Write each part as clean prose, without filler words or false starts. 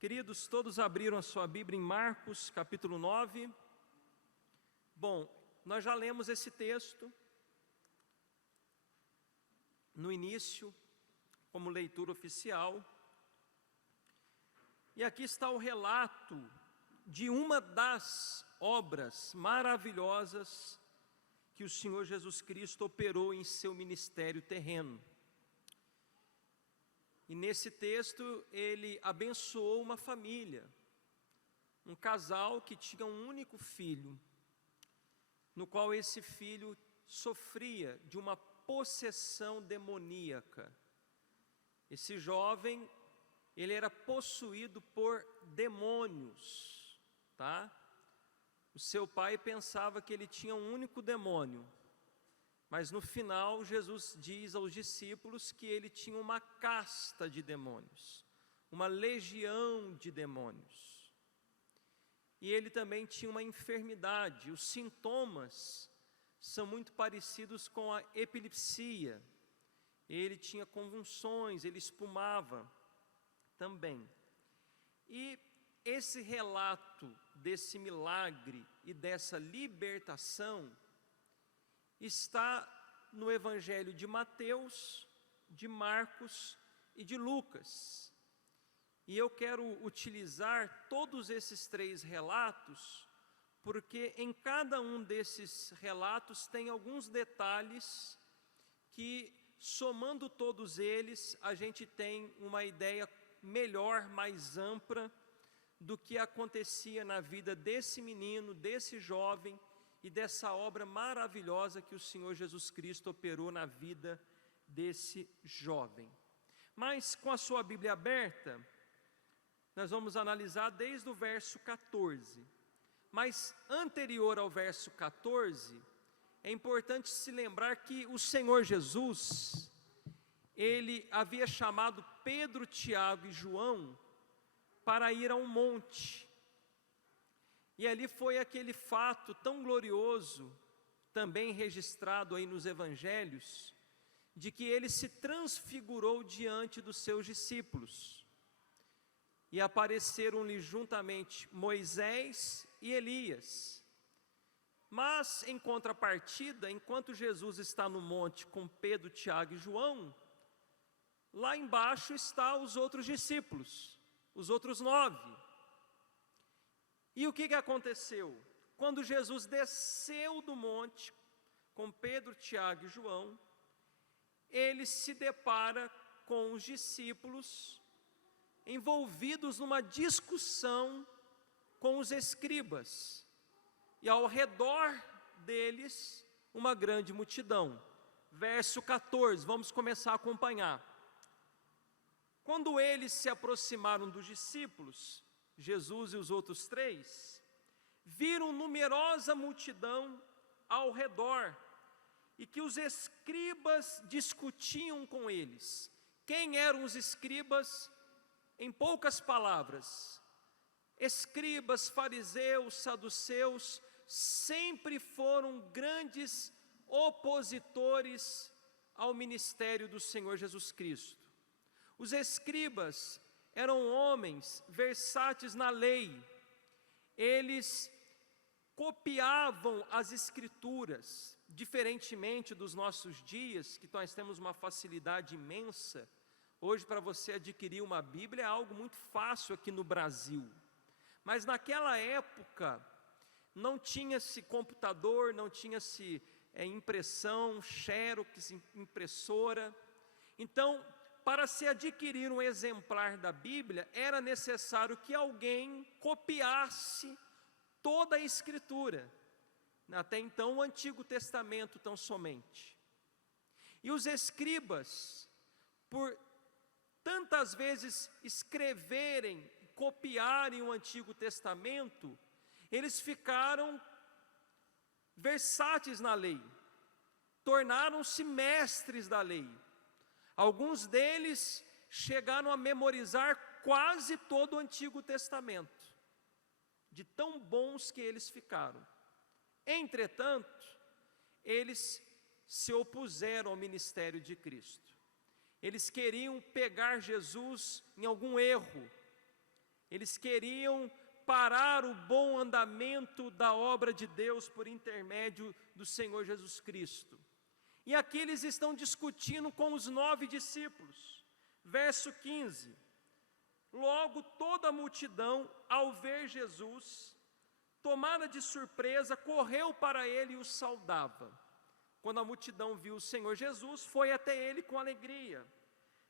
Queridos, todos abriram a sua Bíblia em Marcos, capítulo 9. Bom, nós já lemos esse texto no início, como leitura oficial. E aqui está o relato de uma das obras maravilhosas que o Senhor Jesus Cristo operou em seu ministério terreno. E nesse texto ele abençoou uma família, um casal que tinha um único filho, no qual esse filho sofria de uma possessão demoníaca. Esse jovem, ele era possuído por demônios, tá? O seu pai pensava que ele tinha um único demônio, mas no final Jesus diz aos discípulos que ele tinha uma casta de demônios, uma legião de demônios. E ele também tinha uma enfermidade, os sintomas são muito parecidos com a epilepsia. Ele tinha convulsões, ele espumava também. E esse relato desse milagre e dessa libertação está no Evangelho de Mateus, de Marcos e de Lucas. E eu quero utilizar todos esses três relatos, porque em cada um desses relatos tem alguns detalhes que, somando todos eles, a gente tem uma ideia melhor, mais ampla, do que acontecia na vida desse menino, desse jovem, e dessa obra maravilhosa que o Senhor Jesus Cristo operou na vida desse jovem. Mas com a sua Bíblia aberta, nós vamos analisar desde o verso 14. Mas anterior ao verso 14, é importante se lembrar que o Senhor Jesus, ele havia chamado Pedro, Tiago e João para ir a um monte. E ali foi aquele fato tão glorioso, também registrado aí nos evangelhos, de que ele se transfigurou diante dos seus discípulos. E apareceram-lhe juntamente Moisés e Elias. Mas, em contrapartida, enquanto Jesus está no monte com Pedro, Tiago e João, lá embaixo estão os outros discípulos, os outros 9. E o que aconteceu? Quando Jesus desceu do monte com Pedro, Tiago e João, ele se depara com os discípulos envolvidos numa discussão com os escribas, e ao redor deles uma grande multidão. Verso 14, vamos começar a acompanhar. Quando eles se aproximaram dos discípulos, Jesus e os outros 3, viram numerosa multidão ao redor, e que os escribas discutiam com eles. Quem eram os escribas? Em poucas palavras, escribas, fariseus, saduceus, sempre foram grandes opositores ao ministério do Senhor Jesus Cristo. Os escribas eram homens versáteis na lei, eles copiavam as escrituras, diferentemente dos nossos dias, que nós temos uma facilidade imensa. Hoje, para você adquirir uma Bíblia é algo muito fácil aqui no Brasil, mas naquela época não tinha-se computador, não tinha-se impressão, xerox, impressora. Então, para se adquirir um exemplar da Bíblia, era necessário que alguém copiasse toda a Escritura, até então o Antigo Testamento tão somente. E os escribas, por tantas vezes escreverem, copiarem o Antigo Testamento, eles ficaram versáteis na lei, tornaram-se mestres da lei. Alguns deles chegaram a memorizar quase todo o Antigo Testamento, de tão bons que eles ficaram. Entretanto, eles se opuseram ao ministério de Cristo. Eles queriam pegar Jesus em algum erro. Eles queriam parar o bom andamento da obra de Deus por intermédio do Senhor Jesus Cristo. E aqui eles estão discutindo com os 9 discípulos. Verso 15. Logo toda a multidão, ao ver Jesus, tomada de surpresa, correu para ele e o saudava. Quando a multidão viu o Senhor Jesus, foi até ele com alegria.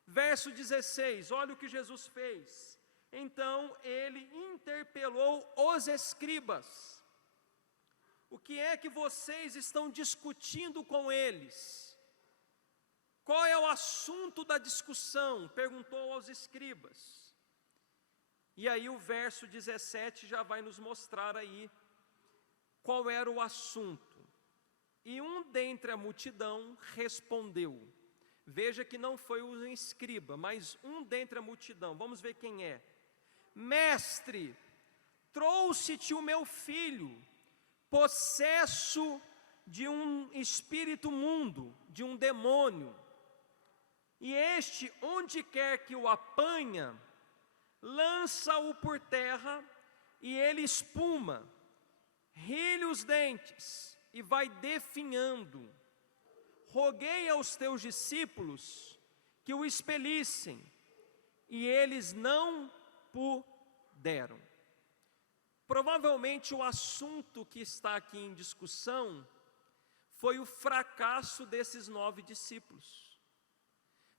Verso 16, olha o que Jesus fez. Então ele interpelou os escribas. O que é que vocês estão discutindo com eles? Qual é o assunto da discussão? Perguntou aos escribas. E aí o verso 17 já vai nos mostrar aí qual era o assunto. E um dentre a multidão respondeu. Veja que não foi um escriba, mas um dentre a multidão. Vamos ver quem é. Mestre, trouxe-te o meu filho, possesso de um espírito imundo, de um demônio. E este, onde quer que o apanha, lança-o por terra e ele espuma, ri-lhe os dentes e vai definhando. Roguei aos teus discípulos que o expelissem, e eles não puderam. Provavelmente o assunto que está aqui em discussão foi o fracasso desses 9 discípulos,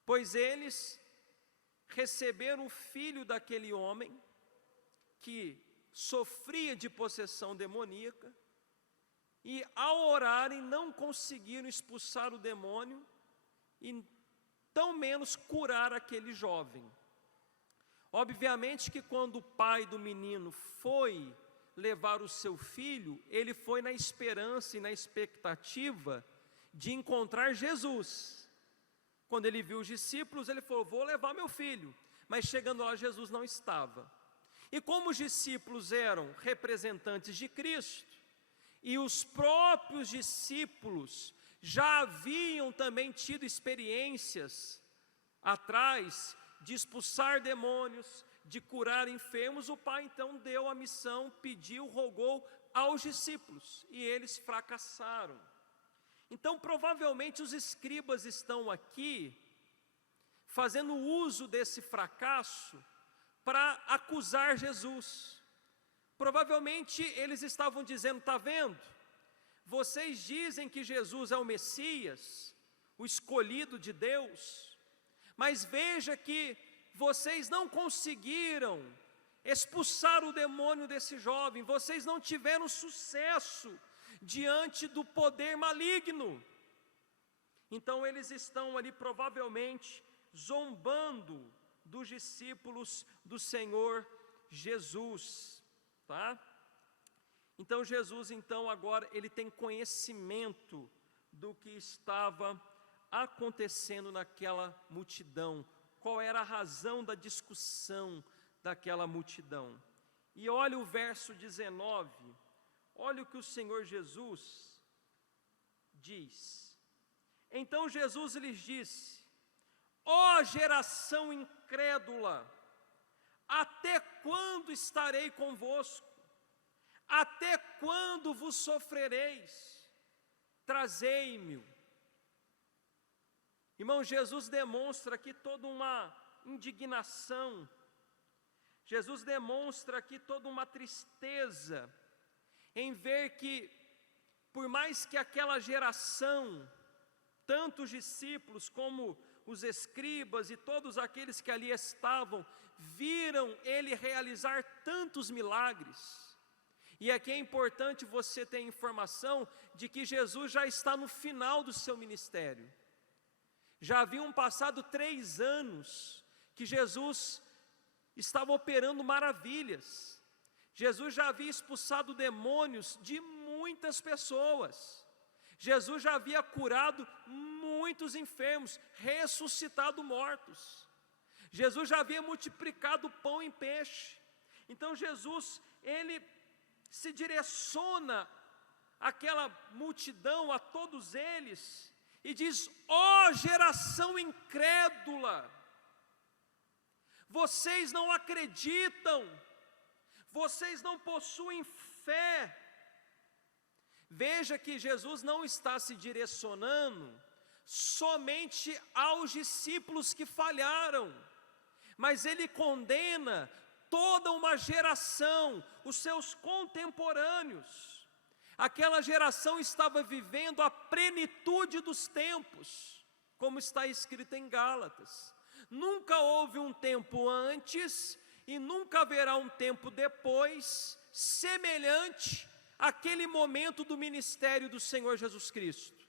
pois eles receberam o filho daquele homem que sofria de possessão demoníaca, e ao orarem não conseguiram expulsar o demônio e tão menos curar aquele jovem. Obviamente que quando o pai do menino foi levar o seu filho, ele foi na esperança e na expectativa de encontrar Jesus. Quando ele viu os discípulos, ele falou, vou levar meu filho. Mas chegando lá, Jesus não estava. E como os discípulos eram representantes de Cristo, e os próprios discípulos já haviam também tido experiências atrás de expulsar demônios, de curar enfermos, o pai então deu a missão, pediu, rogou aos discípulos, e eles fracassaram. Então provavelmente os escribas estão aqui fazendo uso desse fracasso para acusar Jesus. Provavelmente eles estavam dizendo, está vendo? Vocês dizem que Jesus é o Messias, o escolhido de Deus, mas veja que vocês não conseguiram expulsar o demônio desse jovem, vocês não tiveram sucesso diante do poder maligno. Então eles estão ali provavelmente zombando dos discípulos do Senhor Jesus, tá? Então Jesus agora ele tem conhecimento do que estava acontecendo naquela multidão, qual era a razão da discussão daquela multidão. E olha o verso 19, olha o que o Senhor Jesus diz. Então Jesus lhes disse, ó geração incrédula, até quando estarei convosco? Até quando vos sofrereis? Trazei-me. Irmão, Jesus demonstra aqui toda uma indignação, Jesus demonstra aqui toda uma tristeza, em ver que, por mais que aquela geração, tanto os discípulos como os escribas e todos aqueles que ali estavam, viram ele realizar tantos milagres, e aqui é importante você ter informação de que Jesus já está no final do seu ministério. Já haviam passado 3 anos que Jesus estava operando maravilhas. Jesus já havia expulsado demônios de muitas pessoas. Jesus já havia curado muitos enfermos, ressuscitado mortos. Jesus já havia multiplicado pão em peixe. Então Jesus, ele se direciona àquela multidão, a todos eles, e diz, ó geração incrédula, vocês não acreditam vocês não possuem fé. Veja que Jesus não está se direcionando somente aos discípulos que falharam, mas ele condena toda uma geração, os seus contemporâneos. Aquela geração estava vivendo a plenitude dos tempos, como está escrito em Gálatas. Nunca houve um tempo antes e nunca haverá um tempo depois semelhante àquele momento do ministério do Senhor Jesus Cristo.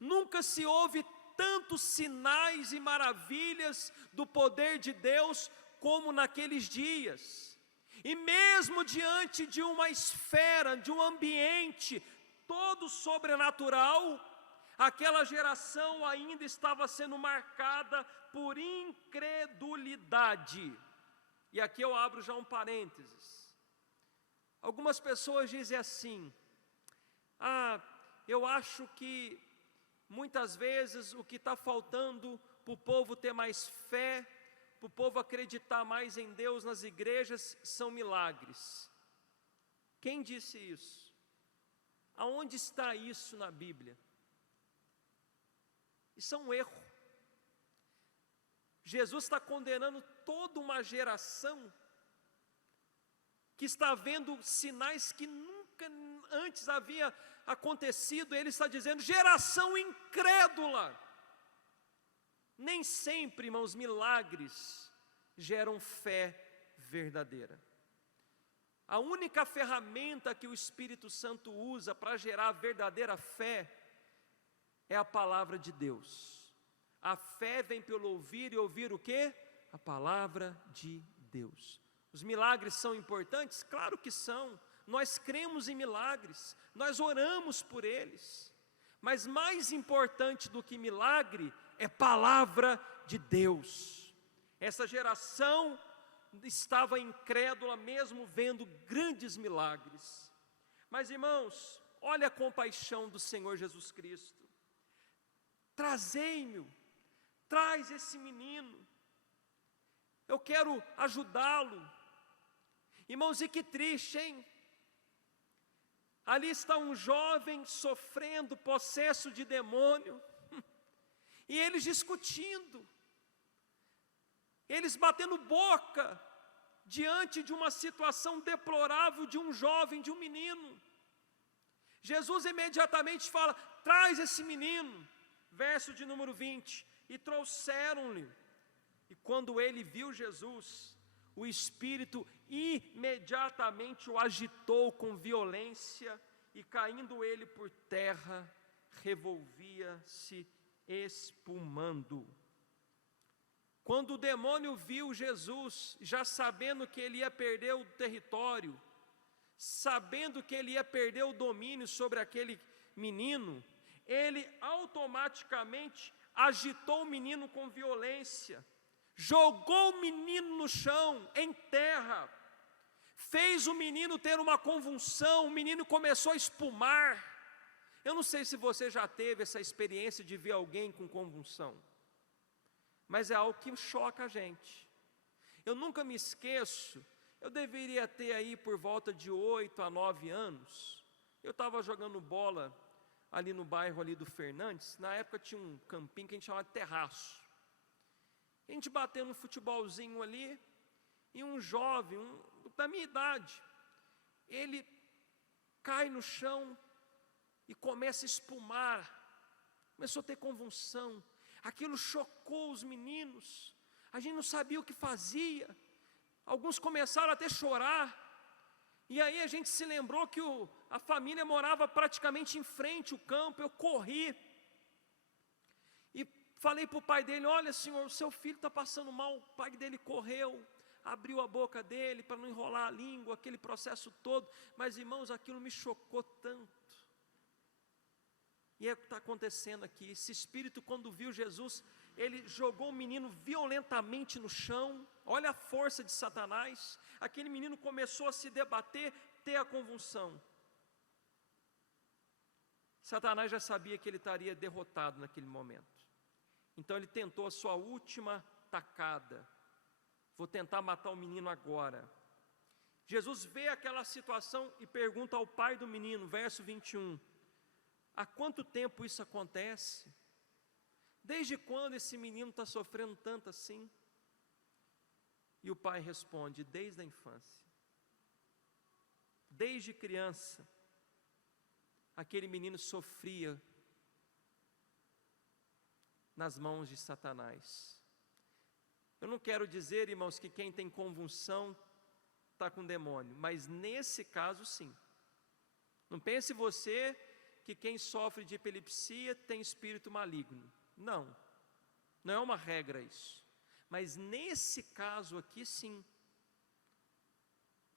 Nunca se houve tantos sinais e maravilhas do poder de Deus como naqueles dias. E mesmo diante de uma esfera, de um ambiente todo sobrenatural, aquela geração ainda estava sendo marcada por incredulidade. E aqui eu abro já um parênteses. Algumas pessoas dizem assim: eu acho que muitas vezes o que está faltando para o povo ter mais fé, para o povo acreditar mais em Deus nas igrejas, são milagres. Quem disse isso? Aonde está isso na Bíblia? Isso é um erro. Jesus está condenando toda uma geração que está vendo sinais que nunca antes havia acontecido. Ele está dizendo: geração incrédula. Nem sempre, irmãos, milagres geram fé verdadeira. A única ferramenta que o Espírito Santo usa para gerar a verdadeira fé é a palavra de Deus. A fé vem pelo ouvir, e ouvir o quê? A palavra de Deus. Os milagres são importantes? Claro que são. Nós cremos em milagres, nós oramos por eles. Mas mais importante do que milagre é palavra de Deus. Essa geração estava incrédula mesmo vendo grandes milagres. Mas, irmãos, olha a compaixão do Senhor Jesus Cristo. Trazei-me, traz esse menino, eu quero ajudá-lo. Irmãos, e que triste, hein? Ali está um jovem sofrendo possesso de demônio, e eles discutindo, eles batendo boca, diante de uma situação deplorável de um jovem, de um menino. Jesus imediatamente fala: traz esse menino. Verso de número 20, e trouxeram-lhe, e quando ele viu Jesus, o Espírito imediatamente o agitou com violência, e caindo ele por terra, revolvia-se espumando. Quando o demônio viu Jesus, já sabendo que ele ia perder o território, sabendo que ele ia perder o domínio sobre aquele menino, ele automaticamente agitou o menino com violência, jogou o menino no chão, em terra, fez o menino ter uma convulsão, o menino começou a espumar. Eu não sei se você já teve essa experiência de ver alguém com convulsão, mas é algo que choca a gente. Eu nunca me esqueço, eu deveria ter aí por volta de 8 a 9 anos, eu estava jogando bola ali no bairro ali do Fernandes. Na época tinha um campinho que a gente chamava de terraço. A gente batendo um futebolzinho ali, e um jovem, da minha idade, ele cai no chão e começa a espumar, começou a ter convulsão. Aquilo chocou os meninos, a gente não sabia o que fazia, alguns começaram até a chorar. E aí a gente se lembrou que a família morava praticamente em frente ao campo. Eu corri e falei para o pai dele: olha, senhor, o seu filho está passando mal. O pai dele correu, abriu a boca dele para não enrolar a língua, aquele processo todo. Mas, irmãos, aquilo me chocou tanto. E é o que está acontecendo aqui. Esse espírito, quando viu Jesus, ele jogou o menino violentamente no chão. Olha a força de Satanás. Aquele menino começou a se debater, ter a convulsão. Satanás já sabia que ele estaria derrotado naquele momento. Então ele tentou a sua última tacada: vou tentar matar o menino agora. Jesus vê aquela situação e pergunta ao pai do menino, verso 21, há quanto tempo isso acontece? Desde quando esse menino está sofrendo tanto assim? E o pai responde, desde a infância. Desde criança, aquele menino sofria nas mãos de Satanás. Eu não quero dizer, irmãos, que quem tem convulsão está com demônio, mas nesse caso sim. Não pense você que quem sofre de epilepsia tem espírito maligno. Não, não é uma regra isso. Mas nesse caso aqui sim.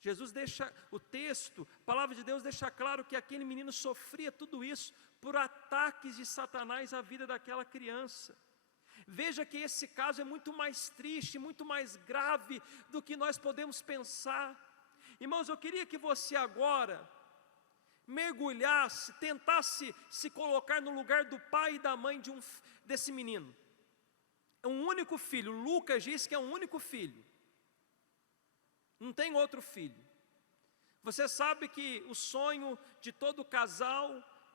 Jesus deixa, o texto, a palavra de Deus deixa claro que aquele menino sofria tudo isso por ataques de Satanás à vida daquela criança. Veja que esse caso é muito mais triste, muito mais grave do que nós podemos pensar. Irmãos, eu queria que você agora mergulhasse, tentasse se colocar no lugar do pai e da mãe desse menino. É um único filho, Lucas diz que é um único filho. Não tem outro filho. Você sabe que o sonho de todo casal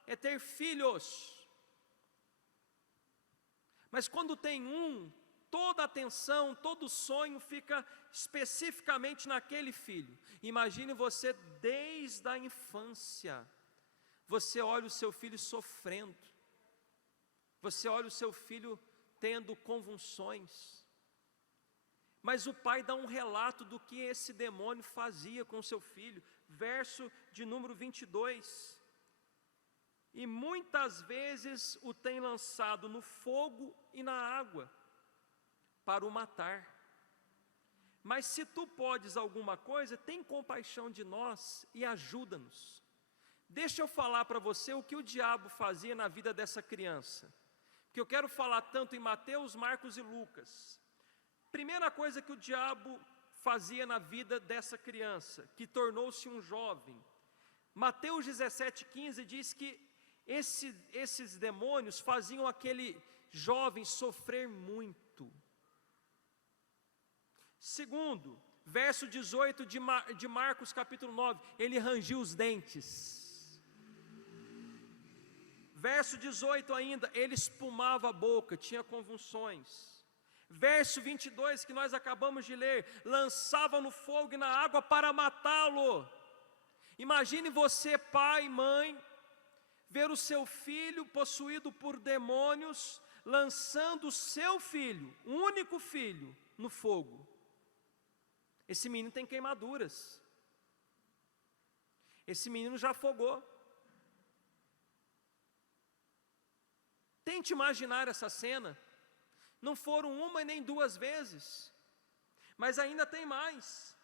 é ter filhos. Mas quando tem toda a atenção, todo o sonho fica especificamente naquele filho. Imagine você desde a infância. Você olha o seu filho sofrendo. Você olha o seu filho tendo convulsões. Mas o pai dá um relato do que esse demônio fazia com seu filho. Verso de número 22. E muitas vezes o tem lançado no fogo e na água, para o matar. Mas se tu podes alguma coisa, tem compaixão de nós e ajuda-nos. Deixa eu falar para você o que o diabo fazia na vida dessa criança. Porque eu quero falar tanto em Mateus, Marcos e Lucas. Primeira coisa que o diabo fazia na vida dessa criança, que tornou-se um jovem. Mateus 17,15 diz que esses demônios faziam aquele jovem sofrer muito. Segundo, verso 18 de Marcos capítulo 9, ele rangiu os dentes. Verso 18 ainda, ele espumava a boca, tinha convulsões. Verso 22 que nós acabamos de ler, lançava no fogo e na água para matá-lo. Imagine você, pai, mãe, ver o seu filho possuído por demônios, lançando o seu filho, o único filho, no fogo. Esse menino tem queimaduras. Esse menino já afogou. Tente imaginar essa cena. Não foram uma e nem duas vezes, mas ainda tem mais.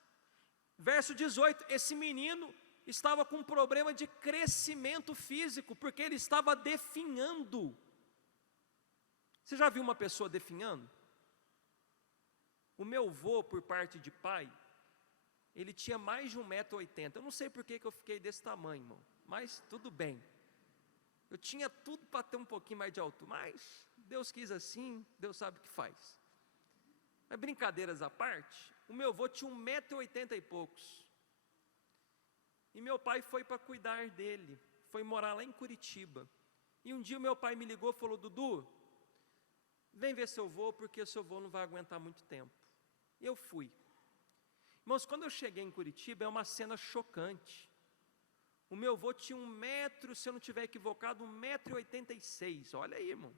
Verso 18, esse menino estava com um problema de crescimento físico, porque ele estava definhando. Você já viu uma pessoa definhando? O meu avô, por parte de pai, ele tinha mais de 1,80 m. Eu não sei por que eu fiquei desse tamanho, irmão, mas tudo bem. Eu tinha tudo para ter um pouquinho mais de altura, mas Deus quis assim, Deus sabe o que faz. Mas brincadeiras à parte, o meu avô tinha 1,80 m e poucos. E meu pai foi para cuidar dele, foi morar lá em Curitiba. E um dia o meu pai me ligou e falou, Dudu, vem ver seu avô, porque o seu avô não vai aguentar muito tempo. E eu fui. Irmãos, quando eu cheguei em Curitiba, é uma cena chocante. O meu avô tinha 1 metro, se eu não estiver equivocado, 1,86 m. Olha aí, irmão.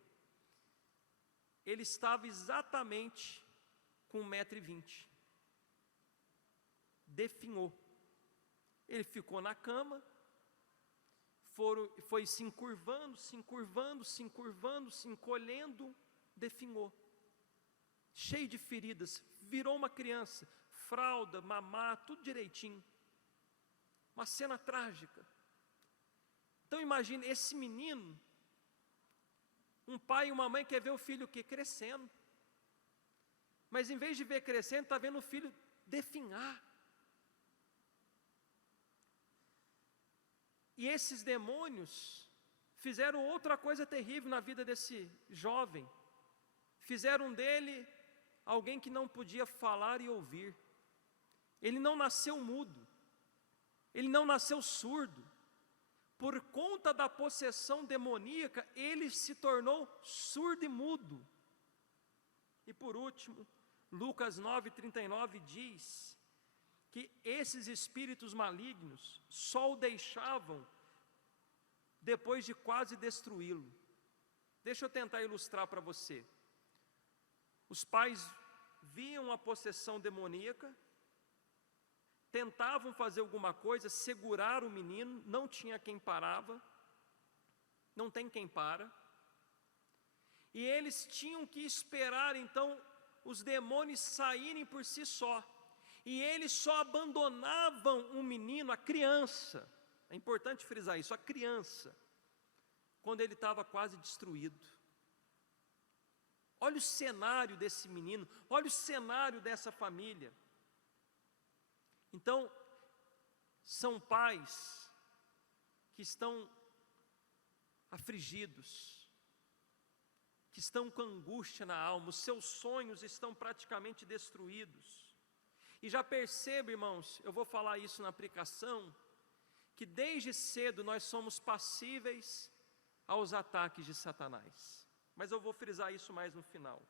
Ele estava exatamente com 1,20 m. Definhou. Ele ficou na cama, foi se encurvando, se encurvando, se encurvando, se encolhendo, definhou. Cheio de feridas, virou uma criança, fralda, mamar, tudo direitinho. Uma cena trágica. Então imagine, esse menino, um pai e uma mãe quer ver o filho o quê? Crescendo. Mas em vez de ver crescendo, está vendo o filho definhar. E esses demônios fizeram outra coisa terrível na vida desse jovem. Fizeram dele alguém que não podia falar e ouvir. Ele não nasceu mudo. Ele não nasceu surdo. Por conta da possessão demoníaca, ele se tornou surdo e mudo. E por último, Lucas 9:39 diz que esses espíritos malignos só o deixavam depois de quase destruí-lo. Deixa eu tentar ilustrar para você. Os pais viam a possessão demoníaca, tentavam fazer alguma coisa, segurar o menino, não tinha quem parava, não tem quem para, e eles tinham que esperar então os demônios saírem por si só, e eles só abandonavam o menino, a criança, é importante frisar isso, a criança, quando ele estava quase destruído. Olha o cenário desse menino, olha o cenário dessa família. Então, são pais que estão afligidos, que estão com angústia na alma, os seus sonhos estão praticamente destruídos. E já perceba, irmãos, eu vou falar isso na aplicação, que desde cedo nós somos passíveis aos ataques de Satanás. Mas eu vou frisar isso mais no final.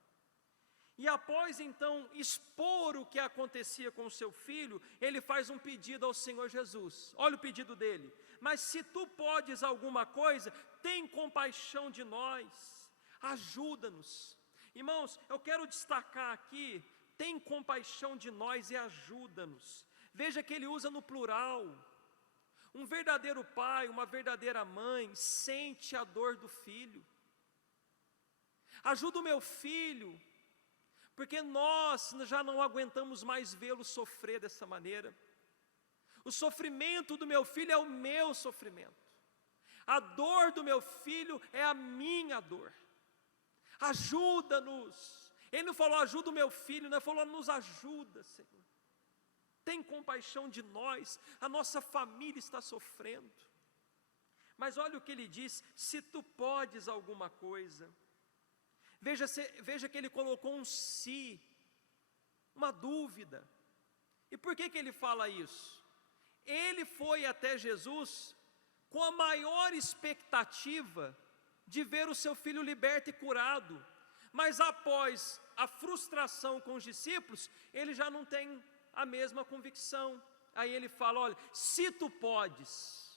E após então expor o que acontecia com o seu filho, ele faz um pedido ao Senhor Jesus. Olha o pedido dele: mas se tu podes alguma coisa, tem compaixão de nós, ajuda-nos. Irmãos, eu quero destacar aqui, tem compaixão de nós e ajuda-nos. Veja que ele usa no plural. Um verdadeiro pai, uma verdadeira mãe, sente a dor do filho. Ajuda o meu filho, porque nós já não aguentamos mais vê-lo sofrer dessa maneira. O sofrimento do meu filho é o meu sofrimento. A dor do meu filho é a minha dor. Ajuda-nos. Ele não falou ajuda o meu filho, não falou nos ajuda, Senhor. Tem compaixão de nós, a nossa família está sofrendo. Mas olha o que ele diz: se tu podes alguma coisa. Veja que ele colocou um se, uma dúvida. E por que ele fala isso? Ele foi até Jesus com a maior expectativa de ver o seu filho liberto e curado, mas após a frustração com os discípulos, ele já não tem a mesma convicção. Aí ele fala: olha, se tu podes,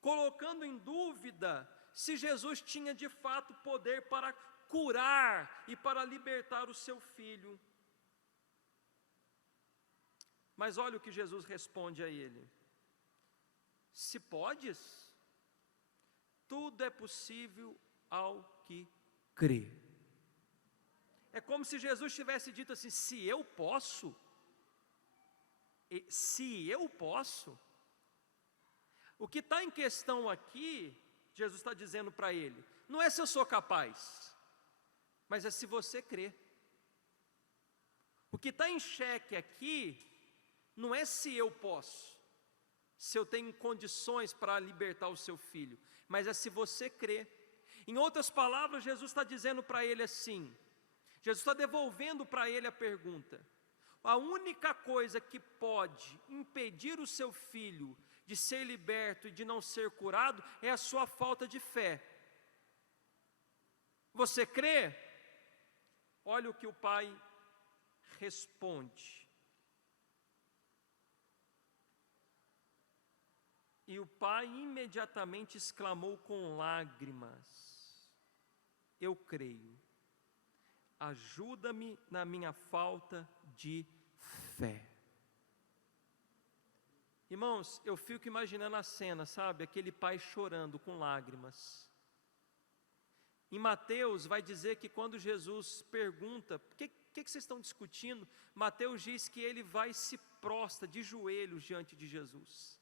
colocando em dúvida se Jesus tinha de fato poder para curar e para libertar o seu filho. Mas olha o que Jesus responde a ele: se podes, tudo é possível ao que crê. É como se Jesus tivesse dito assim: se eu posso, o que está em questão aqui, Jesus está dizendo para ele, não é se eu sou capaz, mas é se você crê. O que está em xeque aqui, não é se eu posso, se eu tenho condições para libertar o seu filho, mas é se você crê. Em outras palavras, Jesus está dizendo para ele assim, Jesus está devolvendo para ele a pergunta: a única coisa que pode impedir o seu filho de ser liberto e de não ser curado é a sua falta de fé. Você crê? Olha o que o pai responde. E o pai imediatamente exclamou com lágrimas: eu creio, ajuda-me na minha falta de fé. Irmãos, eu fico imaginando a cena, sabe? Aquele pai chorando com lágrimas. Em Mateus vai dizer que quando Jesus pergunta, o que vocês estão discutindo? Mateus diz que ele vai e se prostra de joelhos diante de Jesus.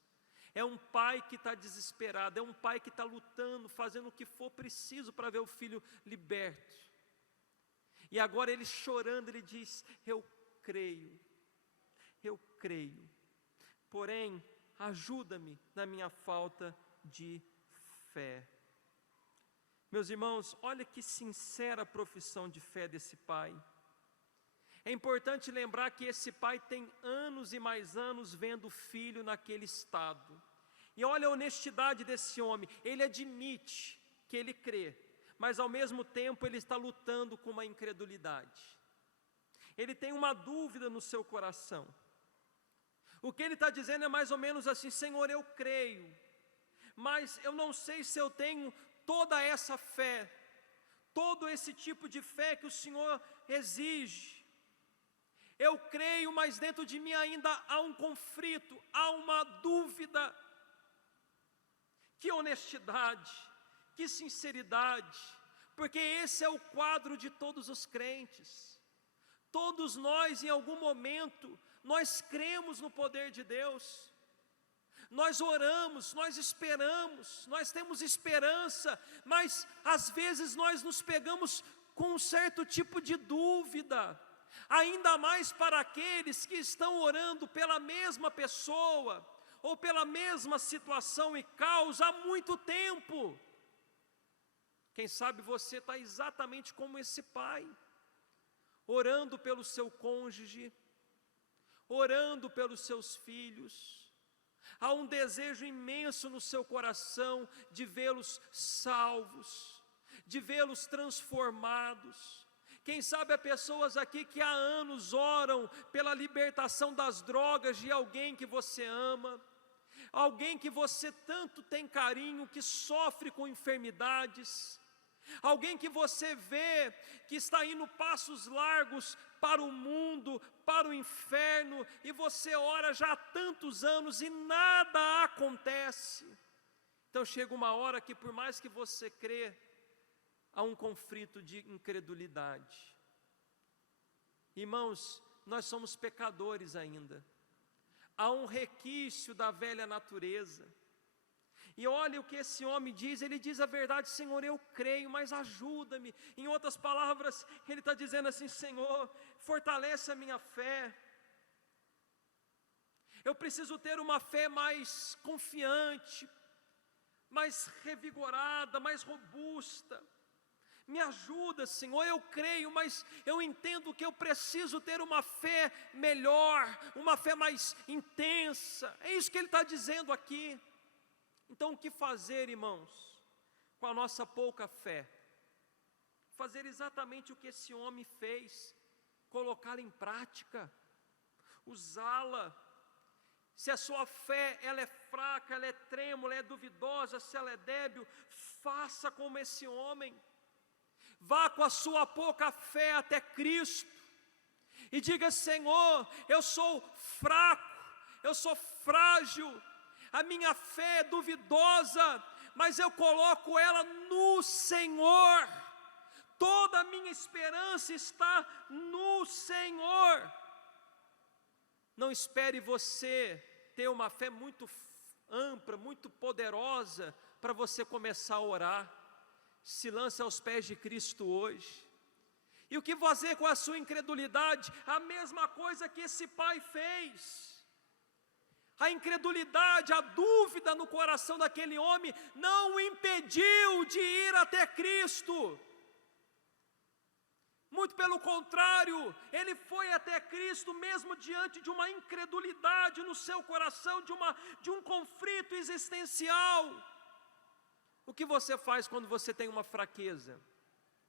É um pai que está desesperado, é um pai que está lutando, fazendo o que for preciso para ver o filho liberto. E agora ele chorando, ele diz: eu creio, porém, ajuda-me na minha falta de fé. Meus irmãos, olha que sincera profissão de fé desse pai. É importante lembrar que esse pai tem anos e mais anos vendo o filho naquele estado. E olha a honestidade desse homem, ele admite que ele crê, mas ao mesmo tempo ele está lutando com uma incredulidade. Ele tem uma dúvida no seu coração. O que ele está dizendo é mais ou menos assim: Senhor, eu creio, mas eu não sei se eu tenho toda essa fé, todo esse tipo de fé que o Senhor exige. Eu creio, mas dentro de mim ainda há um conflito, há uma dúvida. Que honestidade, que sinceridade, porque esse é o quadro de todos os crentes. Todos nós, em algum momento, nós cremos no poder de Deus, nós oramos, nós esperamos, nós temos esperança, mas às vezes nós nos pegamos com um certo tipo de dúvida, ainda mais para aqueles que estão orando pela mesma pessoa, ou pela mesma situação e causa há muito tempo. Quem sabe você está exatamente como esse pai, orando pelo seu cônjuge, orando pelos seus filhos. Há um desejo imenso no seu coração de vê-los salvos, de vê-los transformados. Quem sabe há pessoas aqui que há anos oram pela libertação das drogas de alguém que você ama, alguém que você tanto tem carinho, que sofre com enfermidades, alguém que você vê que está indo passos largos para o mundo, para o inferno, e você ora já há tantos anos e nada acontece. Então chega uma hora que, por mais que você crê, há um conflito de incredulidade. Irmãos, nós somos pecadores ainda, há um requício da velha natureza. E olha o que esse homem diz, ele diz a verdade: Senhor, eu creio, mas ajuda-me. Em outras palavras, ele está dizendo assim: Senhor, fortalece a minha fé. Eu preciso ter uma fé mais confiante, mais revigorada, mais robusta. Me ajuda, Senhor, eu creio, mas eu entendo que eu preciso ter uma fé melhor, uma fé mais intensa. É isso que ele está dizendo aqui. Então o que fazer, irmãos, com a nossa pouca fé? Fazer exatamente o que esse homem fez, colocá-la em prática, usá-la. Se a sua fé ela é fraca, ela é trêmula, é duvidosa, se ela é débil, faça como esse homem. Vá com a sua pouca fé até Cristo e diga: Senhor, eu sou fraco, eu sou frágil, a minha fé é duvidosa, mas eu coloco ela no Senhor, toda a minha esperança está no Senhor. Não espere você ter uma fé muito ampla, muito poderosa, para você começar a orar. Se lance aos pés de Cristo hoje. E o que fazer com a sua incredulidade? A mesma coisa que esse pai fez. A incredulidade, a dúvida no coração daquele homem não o impediu de ir até Cristo. Muito pelo contrário, ele foi até Cristo mesmo diante de uma incredulidade no seu coração, de um conflito existencial. O que você faz quando você tem uma fraqueza?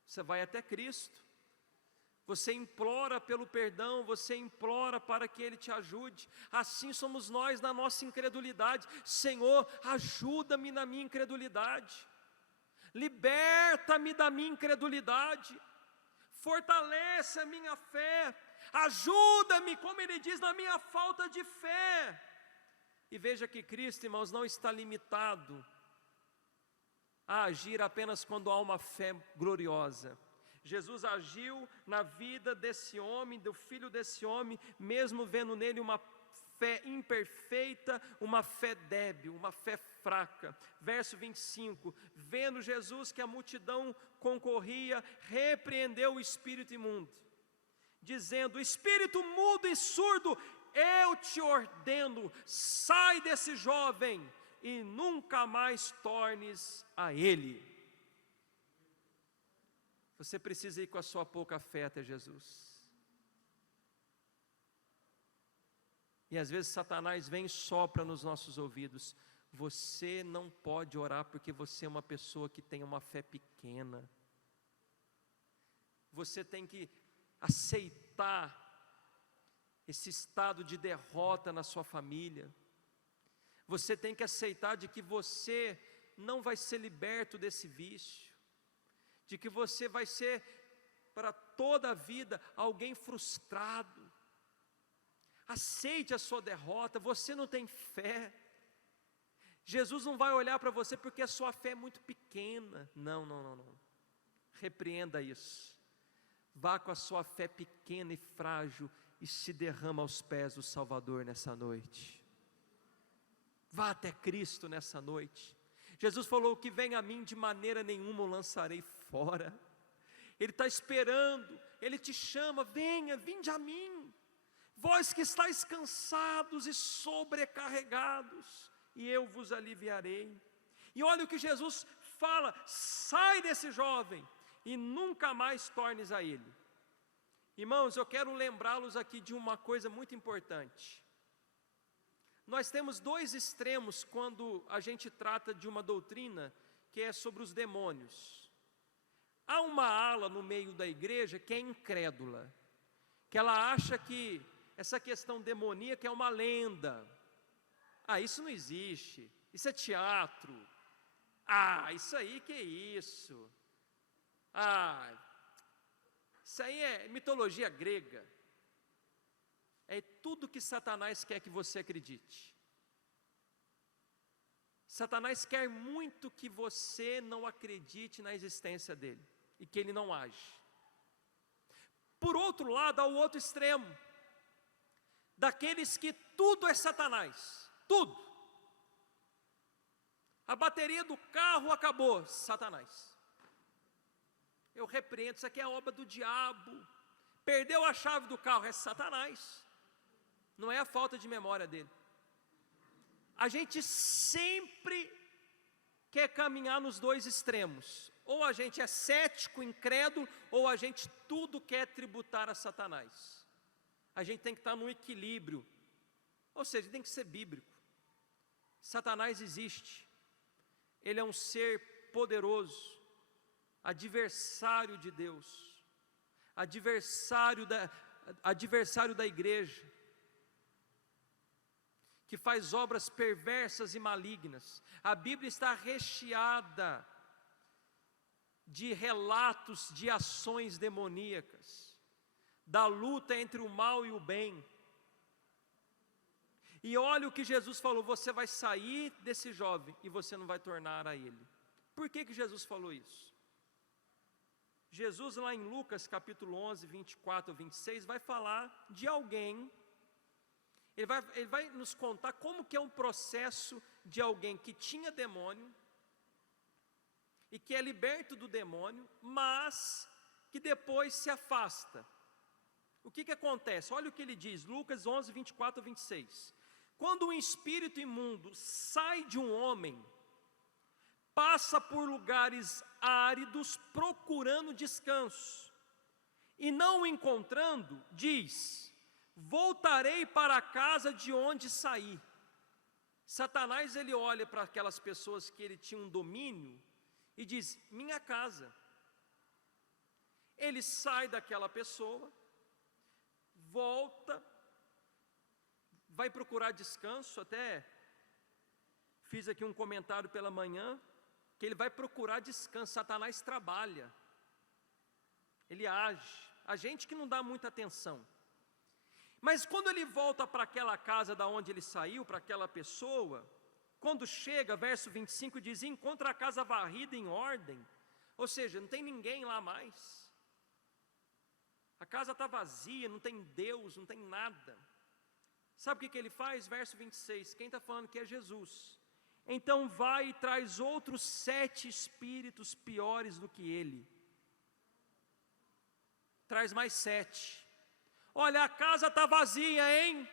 Você vai até Cristo, você implora pelo perdão, você implora para que Ele te ajude. Assim somos nós na nossa incredulidade. Senhor, ajuda-me na minha incredulidade, liberta-me da minha incredulidade, fortalece a minha fé, ajuda-me, como Ele diz, na minha falta de fé. E veja que Cristo, irmãos, não está limitado a agir apenas quando há uma fé gloriosa. Jesus agiu na vida desse homem, do filho desse homem, mesmo vendo nele uma fé imperfeita, uma fé débil, uma fé fraca. Verso 25, vendo Jesus que a multidão concorria, repreendeu o espírito imundo, dizendo: espírito mudo e surdo, eu te ordeno, sai desse jovem e nunca mais tornes a ele. Você precisa ir com a sua pouca fé até Jesus. E às vezes Satanás vem e sopra nos nossos ouvidos: você não pode orar porque você é uma pessoa que tem uma fé pequena. Você tem que aceitar esse estado de derrota na sua família. Você tem que aceitar de que você não vai ser liberto desse vício, de que você vai ser para toda a vida alguém frustrado. Aceite a sua derrota. Você não tem fé. Jesus não vai olhar para você porque a sua fé é muito pequena. Não. Repreenda isso. Vá com a sua fé pequena e frágil e se derrama aos pés do Salvador nessa noite. Vá até Cristo nessa noite. Jesus falou: que vem a mim, de maneira nenhuma o lançarei fora. Ele está esperando, Ele te chama: venha, vinde a mim, vós que estáis cansados e sobrecarregados, e eu vos aliviarei. E olha o que Jesus fala: sai desse jovem e nunca mais tornes a ele. Irmãos, eu quero lembrá-los aqui de uma coisa muito importante. Nós temos dois extremos quando a gente trata de uma doutrina que é sobre os demônios. Há uma ala no meio da igreja que é incrédula, que ela acha que essa questão demoníaca é uma lenda. Isso não existe, isso é teatro. Isso aí que é isso? Isso aí é mitologia grega. É tudo que Satanás quer que você acredite. Satanás quer muito que você não acredite na existência dele e que ele não age. Por outro lado, há o outro extremo, daqueles que tudo é Satanás, tudo. A bateria do carro acabou, Satanás. Eu repreendo, isso aqui é obra do diabo. Perdeu a chave do carro, é Satanás. Não é a falta de memória dele. A gente sempre quer caminhar nos dois extremos. Ou a gente é cético, incrédulo, ou a gente tudo quer tributar a Satanás. A gente tem que estar no equilíbrio. Ou seja, tem que ser bíblico. Satanás existe. Ele é um ser poderoso, adversário de Deus, adversário da igreja, que faz obras perversas e malignas. A Bíblia está recheada de relatos de ações demoníacas, da luta entre o mal e o bem. E olha o que Jesus falou: você vai sair desse jovem e você não vai tornar a ele. Por que Jesus falou isso? Jesus, lá em Lucas capítulo 11, 24 a 26, vai falar de alguém. Ele vai nos contar como que é um processo de alguém que tinha demônio e que é liberto do demônio, mas que depois se afasta. O que acontece? Olha o que ele diz, Lucas 11, 24 a 26. Quando um espírito imundo sai de um homem, passa por lugares áridos procurando descanso, e não o encontrando, diz: voltarei para a casa de onde saí. Satanás, ele olha para aquelas pessoas que ele tinha um domínio e diz: minha casa. Ele sai daquela pessoa, volta, vai procurar descanso. Até fiz aqui um comentário pela manhã, que ele vai procurar descanso. Satanás trabalha, ele age, a gente que não dá muita atenção. Mas quando ele volta para aquela casa da onde ele saiu, para aquela pessoa, quando chega, verso 25 diz: encontra a casa varrida em ordem, ou seja, não tem ninguém lá mais. A casa está vazia, não tem Deus, não tem nada. Sabe o que ele faz? Verso 26, quem está falando que é Jesus. Então vai e traz outros 7 espíritos piores do que ele. Traz mais 7. Olha, a casa está vazia, hein?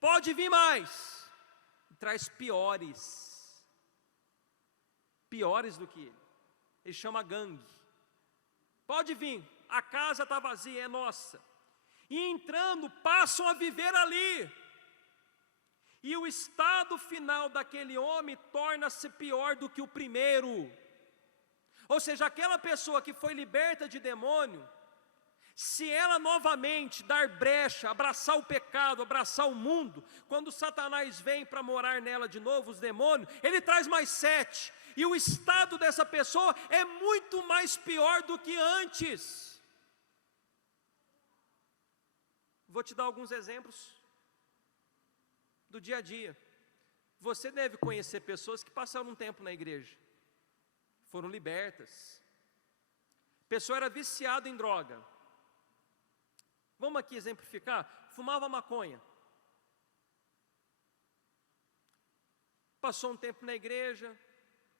Pode vir mais. Traz piores. Piores do que ele. Ele chama gangue. Pode vir, a casa está vazia, é nossa. E entrando, passam a viver ali. E o estado final daquele homem torna-se pior do que o primeiro. Ou seja, aquela pessoa que foi liberta de demônio, se ela novamente dar brecha, abraçar o pecado, abraçar o mundo, quando Satanás vem para morar nela de novo, os demônios, ele traz mais 7. E o estado dessa pessoa é muito mais pior do que antes. Vou te dar alguns exemplos do dia a dia. Você deve conhecer pessoas que passaram um tempo na igreja, foram libertas. A pessoa era viciada em droga. Vamos aqui exemplificar. Fumava maconha. Passou um tempo na igreja,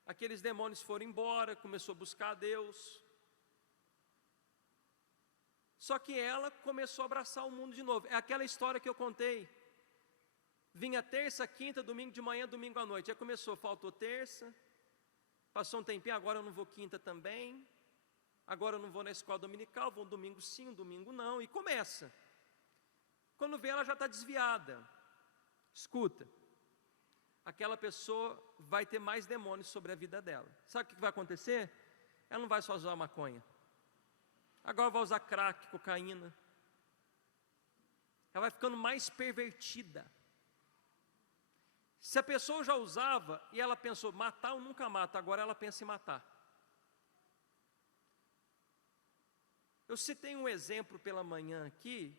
aqueles demônios foram embora, começou a buscar a Deus. Só que ela começou a abraçar o mundo de novo. É aquela história que eu contei. Vinha terça, quinta, domingo de manhã, domingo à noite. Aí começou, faltou terça, passou um tempinho, agora eu não vou quinta também, agora eu não vou na escola dominical, vou um domingo sim, um domingo não, e começa. Quando vê, ela já está desviada. Escuta, aquela pessoa vai ter mais demônios sobre a vida dela. Sabe o que vai acontecer? Ela não vai só usar maconha, agora vai usar crack, cocaína. Ela vai ficando mais pervertida. Se a pessoa já usava e ela pensou, matar ou nunca mata, agora ela pensa em matar. Eu citei um exemplo pela manhã aqui,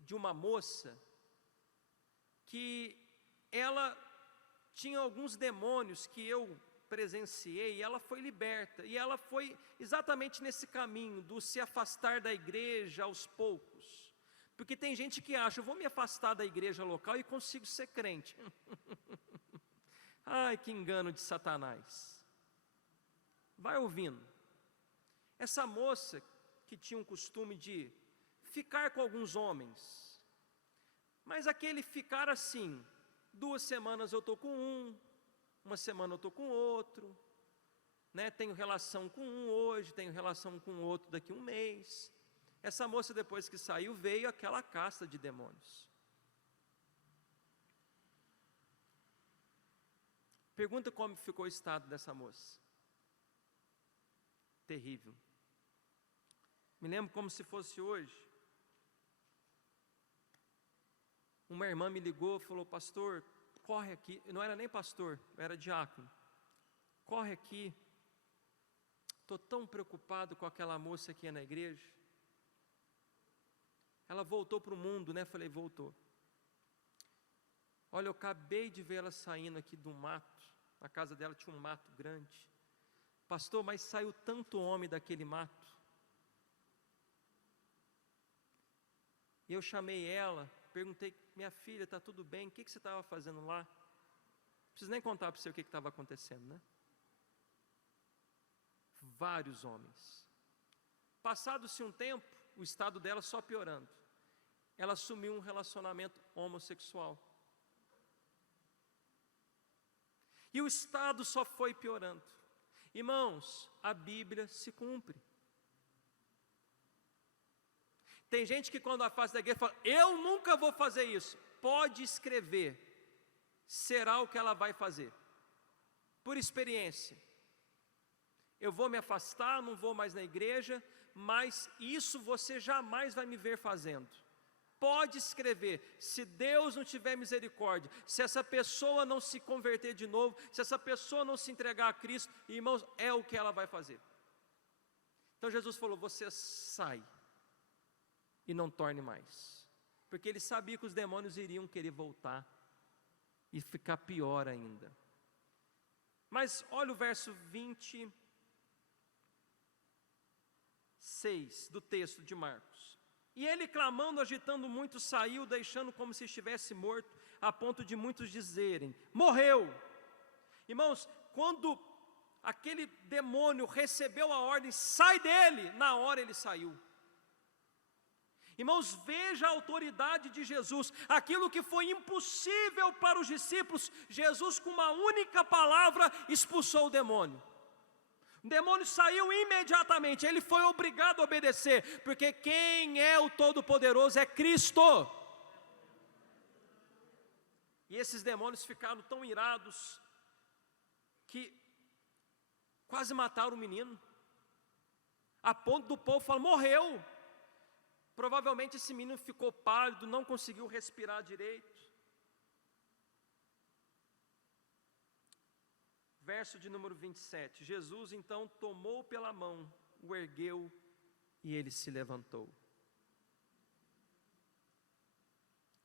de uma moça, que ela tinha alguns demônios que eu presenciei, e ela foi liberta, e ela foi exatamente nesse caminho, do se afastar da igreja aos poucos. Porque tem gente que acha, eu vou me afastar da igreja local e consigo ser crente. Ai, que engano de Satanás. Vai ouvindo. Essa moça que tinha um costume de ficar com alguns homens, mas aquele ficar assim, 2 semanas eu estou com um, 1 semana eu estou com outro, né? Tenho relação com um hoje, tenho relação com outro daqui a um mês. Essa moça, depois que saiu, veio aquela casta de demônios. Pergunta como ficou o estado dessa moça. Terrível. Me lembro como se fosse hoje. Uma irmã me ligou e falou, pastor, corre aqui. Eu não era nem pastor, eu era diácono. Corre aqui. Estou tão preocupado com aquela moça que ia na igreja. Ela voltou para o mundo, né? Falei, voltou. Olha, eu acabei de ver ela saindo aqui do mato. Na casa dela tinha um mato grande. Pastor, mas saiu tanto homem daquele mato. E eu chamei ela, perguntei, minha filha, está tudo bem? O que você estava fazendo lá? Não preciso nem contar para você o que estava acontecendo, né? Vários homens. Passado-se um tempo, o estado dela só piorando. Ela assumiu um relacionamento homossexual. E o estado só foi piorando. Irmãos, a Bíblia se cumpre. Tem gente que quando afasta da igreja fala, eu nunca vou fazer isso. Pode escrever, será o que ela vai fazer. Por experiência. Eu vou me afastar, não vou mais na igreja, mas isso você jamais vai me ver fazendo. Pode escrever, se Deus não tiver misericórdia, se essa pessoa não se converter de novo, se essa pessoa não se entregar a Cristo, irmãos, é o que ela vai fazer. Então Jesus falou, você sai e não torne mais, porque ele sabia que os demônios iriam querer voltar e ficar pior ainda. Mas olha o verso 26 do texto de Marcos. E ele clamando, agitando muito, saiu, deixando como se estivesse morto, a ponto de muitos dizerem, morreu. Irmãos, quando aquele demônio recebeu a ordem, sai dele, na hora ele saiu. Irmãos, veja a autoridade de Jesus, aquilo que foi impossível para os discípulos, Jesus com uma única palavra expulsou o demônio. O demônio saiu imediatamente, ele foi obrigado a obedecer, porque quem é o Todo-Poderoso é Cristo. E esses demônios ficaram tão irados que quase mataram o menino, a ponto do povo falar: morreu. Provavelmente esse menino ficou pálido, não conseguiu respirar direito. Verso de número 27, Jesus então tomou pela mão, o ergueu e ele se levantou.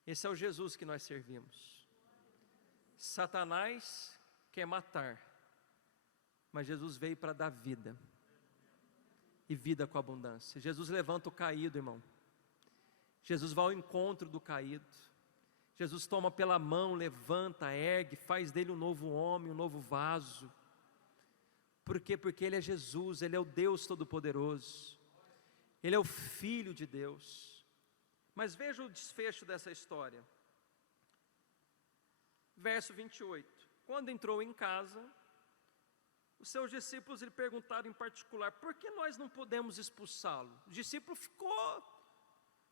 Esse é o Jesus que nós servimos. Satanás quer matar, mas Jesus veio para dar vida, e vida com abundância. Jesus levanta o caído, irmão. Jesus vai ao encontro do caído. Jesus toma pela mão, levanta, ergue, faz dele um novo homem, um novo vaso. Por quê? Porque Ele é Jesus, Ele é o Deus Todo-Poderoso, Ele é o Filho de Deus. Mas veja o desfecho dessa história. Verso 28. Quando entrou em casa, os seus discípulos lhe perguntaram em particular: por que nós não podemos expulsá-lo? O discípulo ficou...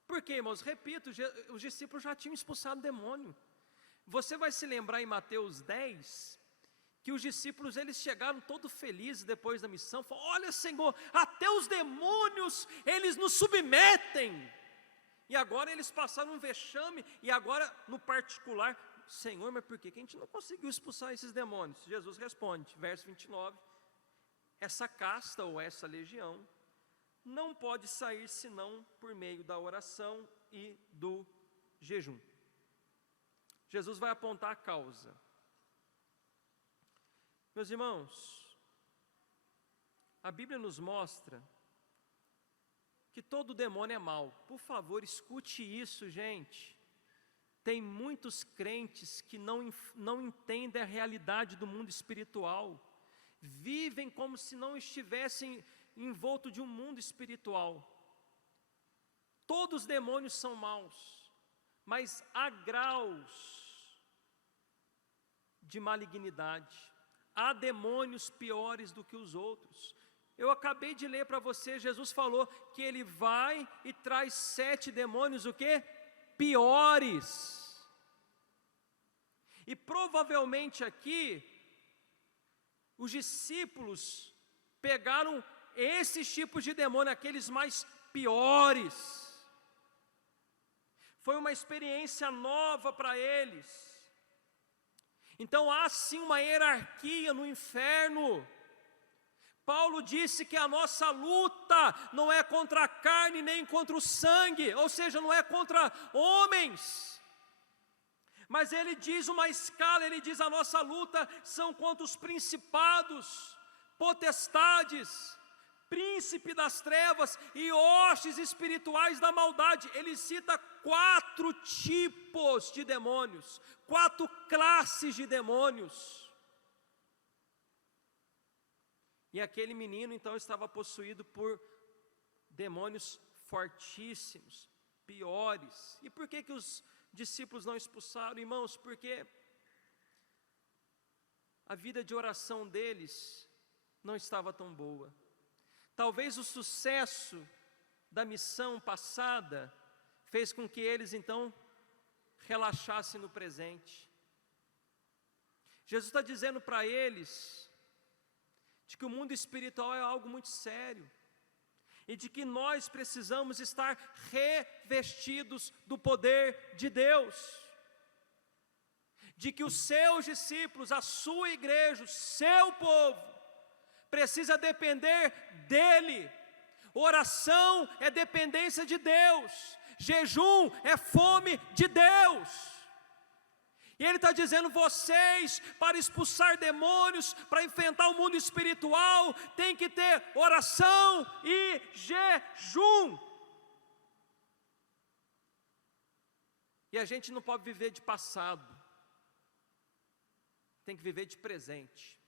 Por quê, irmãos? Repito, os discípulos já tinham expulsado o demônio. Você vai se lembrar em Mateus 10, que os discípulos, eles chegaram todos felizes depois da missão, falaram: olha, Senhor, até os demônios, eles nos submetem. E agora eles passaram um vexame, e agora no particular: Senhor, mas por que a gente não conseguiu expulsar esses demônios? Jesus responde, verso 29, essa casta ou essa legião não pode sair senão por meio da oração e do jejum. Jesus vai apontar a causa. Meus irmãos, a Bíblia nos mostra que todo demônio é mau. Por favor, escute isso, gente. Tem muitos crentes que não entendem a realidade do mundo espiritual, vivem como se não estivessem envolto de um mundo espiritual. Todos os demônios são maus, mas há graus de malignidade. Há demônios piores do que os outros. Eu acabei de ler para você, Jesus falou que Ele vai e traz 7 demônios, o quê? Piores. E provavelmente aqui, os discípulos pegaram esses tipos de demônio, aqueles mais piores. Foi uma experiência nova para eles. Então há sim uma hierarquia no inferno. Paulo disse que a nossa luta não é contra a carne nem contra o sangue, ou seja, não é contra homens. Mas ele diz uma escala, ele diz: a nossa luta são contra os principados, potestades, príncipe das trevas e hostes espirituais da maldade. Ele cita 4 tipos de demônios, 4 classes de demônios. E aquele menino então estava possuído por demônios fortíssimos, piores. E por que os discípulos não expulsaram, irmãos? Porque a vida de oração deles não estava tão boa. Talvez o sucesso da missão passada fez com que eles então relaxassem no presente. Jesus está dizendo para eles de que o mundo espiritual é algo muito sério, e de que nós precisamos estar revestidos do poder de Deus, de que os seus discípulos, a sua igreja, o seu povo, precisa depender dEle. Oração é dependência de Deus, jejum é fome de Deus. E Ele está dizendo: vocês, para expulsar demônios, para enfrentar o mundo espiritual, tem que ter oração e jejum. E a gente não pode viver de passado, tem que viver de presente.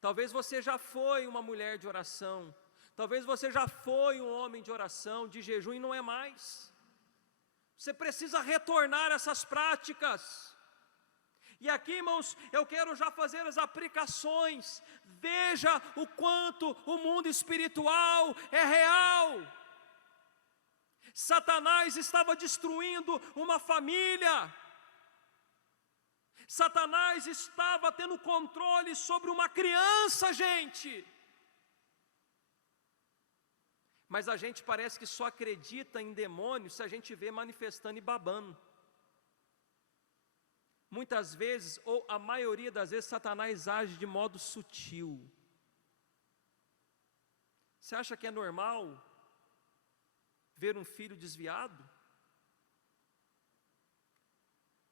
Talvez você já foi uma mulher de oração, talvez você já foi um homem de oração, de jejum, e não é mais. Você precisa retornar essas práticas. E aqui, irmãos, eu quero já fazer as aplicações. Veja o quanto o mundo espiritual é real. Satanás estava destruindo uma família. Satanás estava tendo controle sobre uma criança, gente. Mas a gente parece que só acredita em demônios se a gente vê manifestando e babando. Muitas vezes, ou a maioria das vezes, Satanás age de modo sutil. Você acha que é normal ver um filho desviado?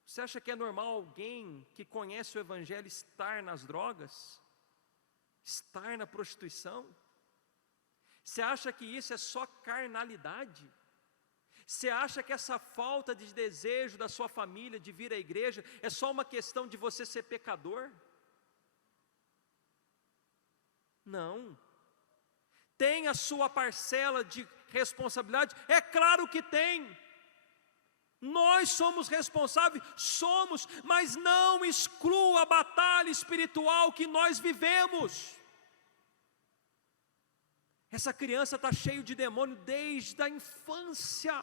Você acha que é normal alguém que conhece o Evangelho estar nas drogas? Estar na prostituição? Você acha que isso é só carnalidade? Você acha que essa falta de desejo da sua família de vir à igreja é só uma questão de você ser pecador? Não. Tem a sua parcela de responsabilidade? É claro que tem. Nós somos responsáveis, mas não exclua a batalha espiritual que nós vivemos. Essa criança está cheia de demônio desde a infância.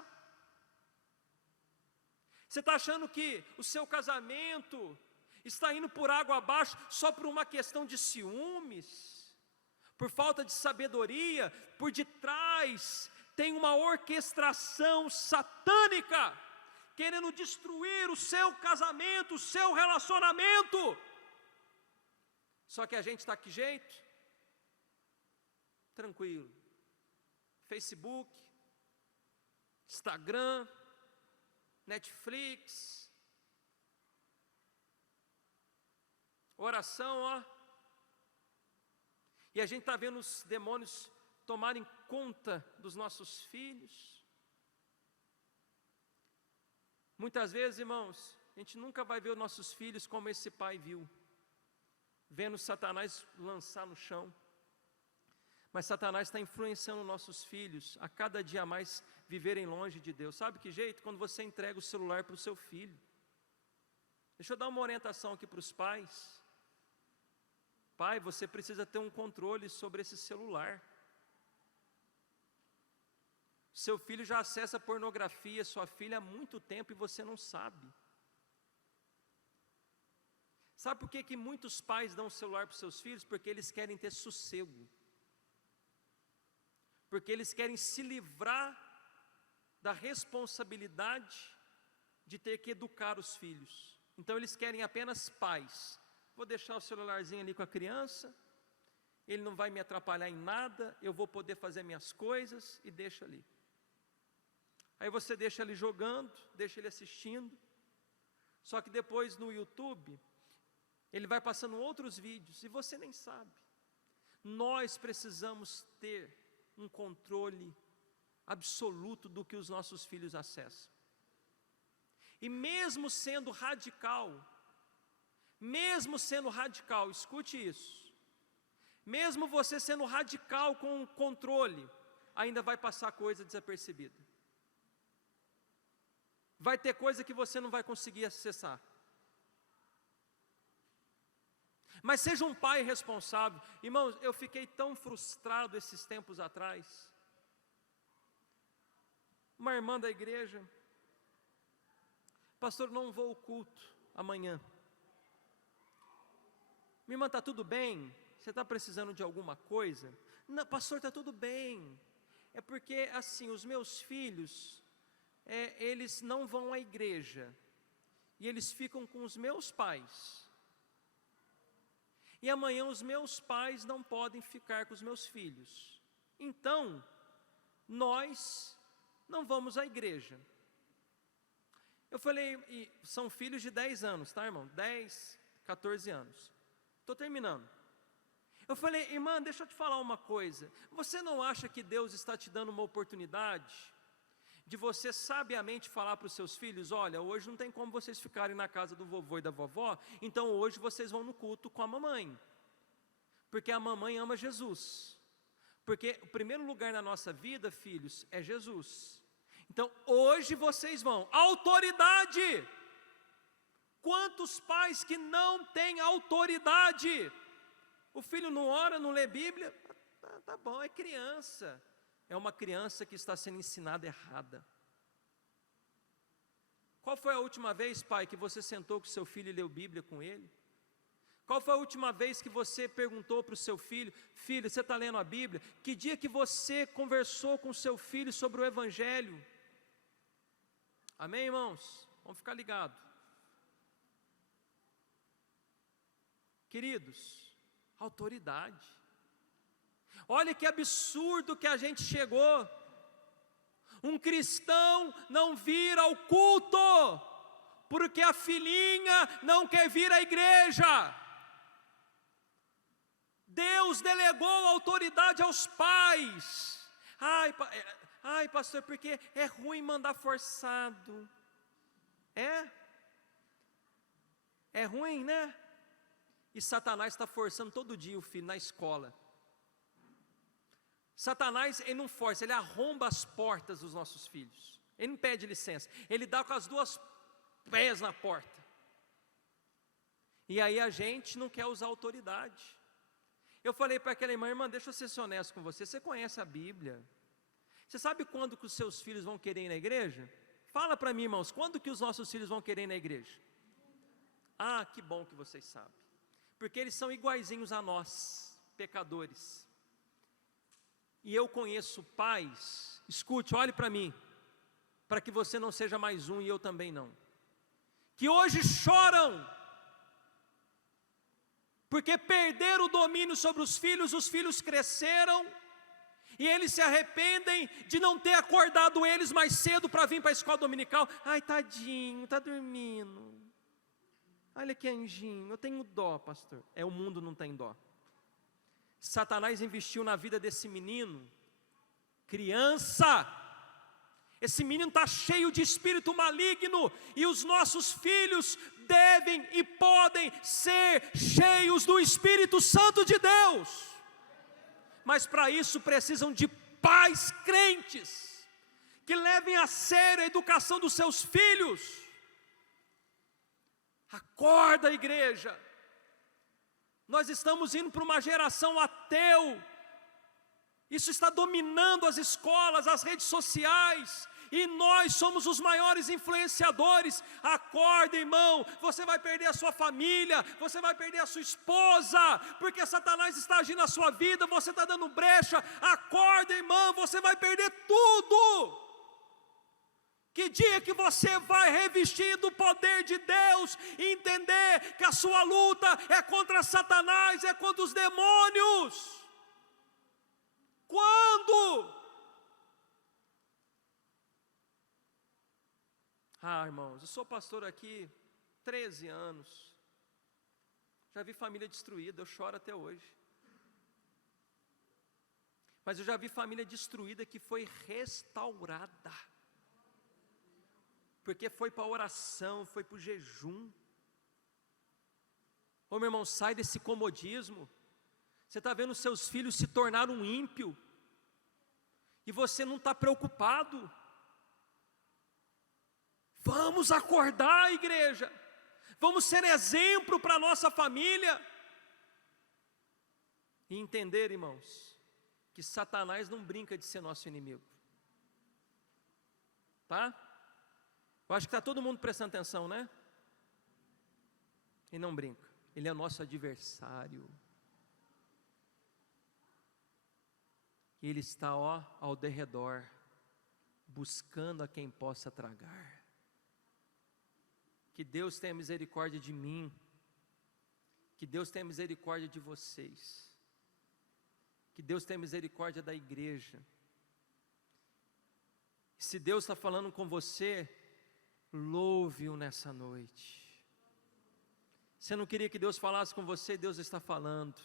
Você está achando que o seu casamento está indo por água abaixo só por uma questão de ciúmes, por falta de sabedoria? Por detrás tem uma orquestração satânica, querendo destruir o seu casamento, o seu relacionamento. Só que a gente está que jeito? Tranquilo. Facebook, Instagram, Netflix, oração, ó. E a gente está vendo os demônios tomarem conta dos nossos filhos. Muitas vezes, irmãos, a gente nunca vai ver os nossos filhos como esse pai viu, vendo Satanás lançar no chão. Mas Satanás está influenciando nossos filhos a cada dia mais viverem longe de Deus. Sabe que jeito? Quando você entrega o celular para o seu filho. Deixa eu dar uma orientação aqui para os pais. Pai, você precisa ter um controle sobre esse celular. Seu filho já acessa pornografia, sua filha há muito tempo e você não sabe. Sabe por que muitos pais dão o celular para os seus filhos? Porque eles querem ter sossego. Porque eles querem se livrar da responsabilidade de ter que educar os filhos. Então eles querem apenas paz. Vou deixar o celularzinho ali com a criança, ele não vai me atrapalhar em nada, eu vou poder fazer minhas coisas e deixa ali. Aí você deixa ele jogando, deixa ele assistindo. Só que depois no YouTube, ele vai passando outros vídeos e você nem sabe. Nós precisamos ter um controle absoluto do que os nossos filhos acessam. E mesmo sendo radical, escute isso, mesmo você sendo radical com o controle, ainda vai passar coisa desapercebida. Vai ter coisa que você não vai conseguir acessar. Mas seja um pai responsável. Irmãos, eu fiquei tão frustrado esses tempos atrás. Uma irmã da igreja: pastor, não vou ao culto amanhã. Minha irmã, está tudo bem? Você está precisando de alguma coisa? Não, pastor, está tudo bem. É porque assim, os meus filhos, eles não vão à igreja. E eles ficam com os meus pais. E amanhã os meus pais não podem ficar com os meus filhos. Então, nós não vamos à igreja. Eu falei, e são filhos de 10 anos, tá, irmão? 10, 14 anos. Estou terminando. Eu falei, irmã, deixa eu te falar uma coisa. Você não acha que Deus está te dando uma oportunidade de você sabiamente falar para os seus filhos: olha, hoje não tem como vocês ficarem na casa do vovô e da vovó, então hoje vocês vão no culto com a mamãe, porque a mamãe ama Jesus, porque o primeiro lugar na nossa vida, filhos, é Jesus. Então hoje vocês vão. Autoridade! Quantos pais que não têm autoridade? O filho não ora, não lê Bíblia, tá bom, é criança. É uma criança que está sendo ensinada errada. Qual foi a última vez, pai, que você sentou com seu filho e leu Bíblia com ele? Qual foi a última vez que você perguntou para o seu filho: filho, você está lendo a Bíblia? Que dia que você conversou com seu filho sobre o Evangelho? Amém, irmãos? Vamos ficar ligados. Queridos, autoridade. Olha que absurdo que a gente chegou. Um cristão não vir ao culto, porque a filhinha não quer vir à igreja. Deus delegou autoridade aos pais. Ai, pastor, porque é ruim mandar forçado. É ruim, né? E Satanás está forçando todo dia o filho na escola. Satanás, ele não força, ele arromba as portas dos nossos filhos. Ele não pede licença, ele dá com as duas pés na porta. E aí a gente não quer usar autoridade. Eu falei para aquela irmã, deixa eu ser honesto com você, você conhece a Bíblia? Você sabe quando que os seus filhos vão querer ir na igreja? Fala para mim, irmãos, quando que os nossos filhos vão querer ir na igreja? Ah, que bom que vocês sabem. Porque eles são iguaizinhos a nós, pecadores. E eu conheço pais, escute, olhe para mim, para que você não seja mais um e eu também não, que hoje choram, porque perderam o domínio sobre os filhos cresceram, e eles se arrependem de não ter acordado eles mais cedo para vir para a escola dominical. Ai, tadinho, está dormindo. Olha que anjinho, eu tenho dó, pastor. O mundo não tem dó. Satanás investiu na vida desse menino, criança. Esse menino está cheio de espírito maligno, e os nossos filhos devem e podem ser cheios do Espírito Santo de Deus. Mas para isso precisam de pais crentes, que levem a sério a educação dos seus filhos. Acorda, igreja. Nós estamos indo para uma geração ateu. Isso está dominando as escolas, as redes sociais, e nós somos os maiores influenciadores. Acorda, irmão, você vai perder a sua família, você vai perder a sua esposa, porque Satanás está agindo na sua vida, você está dando brecha. Acorda, irmão, você vai perder tudo. Que dia que você vai revestir do poder de Deus e entender que a sua luta é contra Satanás, é contra os demônios? Quando? Irmãos, eu sou pastor aqui 13 anos, já vi família destruída, eu choro até hoje. Mas eu já vi família destruída que foi restaurada, porque foi para a oração, foi para o jejum. Ô meu irmão, sai desse comodismo. Você está vendo seus filhos se tornar um ímpio, e você não está preocupado. Vamos acordar, igreja. Vamos ser exemplo para a nossa família. E entender, irmãos, que Satanás não brinca de ser nosso inimigo. Tá? Eu acho que está todo mundo prestando atenção, né? E não brinca, ele é nosso adversário. E ele está ao derredor, buscando a quem possa tragar. Que Deus tenha misericórdia de mim, que Deus tenha misericórdia de vocês, que Deus tenha misericórdia da igreja. Se Deus está falando com você, louve-o nessa noite. Você não queria que Deus falasse com você? Deus está falando.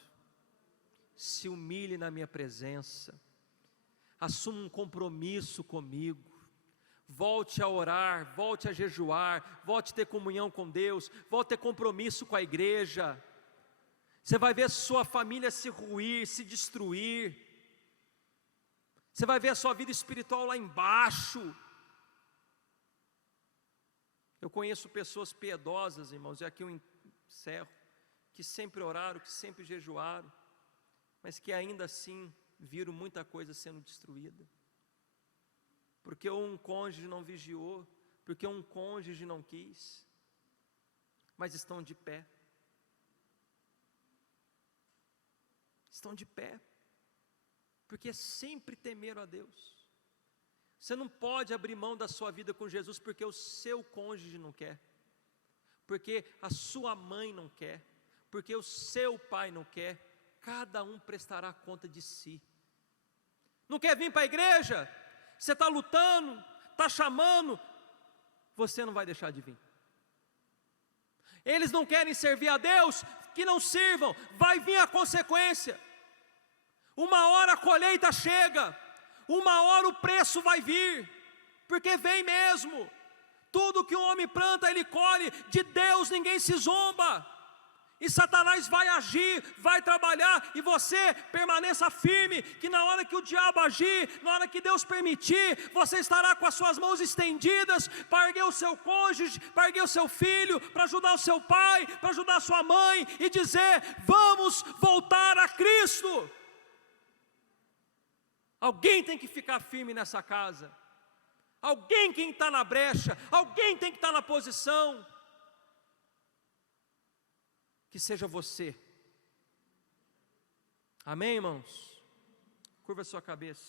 Se humilhe na minha presença, assuma um compromisso comigo, volte a orar, volte a jejuar, volte a ter comunhão com Deus, volte a ter compromisso com a igreja. Você vai ver a sua família se ruir, se destruir. Você vai ver a sua vida espiritual lá embaixo. Eu conheço pessoas piedosas, irmãos, e aqui eu encerro, que sempre oraram, que sempre jejuaram, mas que ainda assim viram muita coisa sendo destruída. Porque um cônjuge não vigiou, porque um cônjuge não quis, mas estão de pé. Estão de pé, porque sempre temeram a Deus. Você não pode abrir mão da sua vida com Jesus porque o seu cônjuge não quer, porque a sua mãe não quer, porque o seu pai não quer. Cada um prestará conta de si. Não quer vir para a igreja? Você está lutando, está chamando, você não vai deixar de vir. Eles não querem servir a Deus, que não sirvam, vai vir a consequência. Uma hora a colheita chega, uma hora o preço vai vir, porque vem mesmo. Tudo que o homem planta, ele colhe. De Deus ninguém se zomba. E Satanás vai agir, vai trabalhar, e você permaneça firme, que na hora que o diabo agir, na hora que Deus permitir, você estará com as suas mãos estendidas, para erguer o seu cônjuge, para erguer o seu filho, para ajudar o seu pai, para ajudar a sua mãe, e dizer: vamos voltar a Cristo. Alguém tem que ficar firme nessa casa, alguém que está na brecha, alguém tem que estar na posição. Que seja você. Amém, irmãos? Curva a sua cabeça.